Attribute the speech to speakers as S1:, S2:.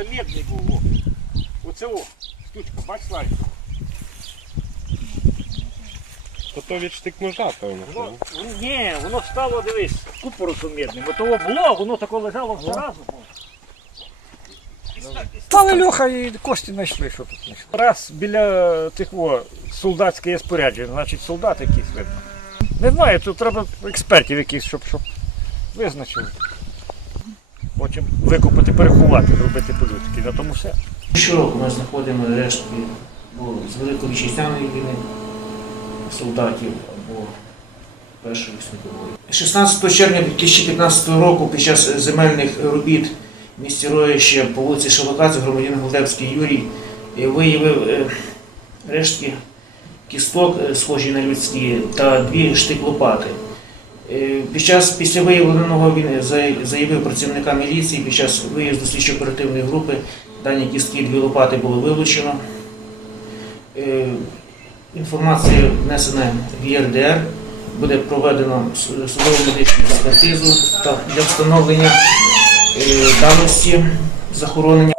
S1: це медний був. О. Оце о, штучка, бач Славі?
S2: То то від штик ножа, певно. Воно,
S1: ні, воно стало, дивись, купоросом медним. От того було, воно тако лежало все разом.
S3: Стали Льоха і кості знайшли, що тут знайшли.
S4: Раз біля тих о, солдатське спорядження, значить солдат якийсь видно. Не знаю, тут треба експертів якихось, щоб, щоб визначили. Хочемо викупити, переховати, зробити по-людськи, на тому все.
S5: Щороку ми знаходимо рештки або з Великої вітчизняної війни солдатів або Першої світової. 16 червня 2015 року під час земельних робіт в місті Роїще по вулиці Шевакадзе громадянин Голдевський Юрій е, виявив е, рештки кісток, е, схожі на людські, та дві штик-лопати. Е, Під час після виявленого він е, заявив працівникам міліції під час виїзду слідчо-оперативної групи Дані кістки дві лопати було вилучено. Е, Інформація внесена в ЄРДР. Буде проведено су- судово медичну експертизу для встановлення давності захоронення.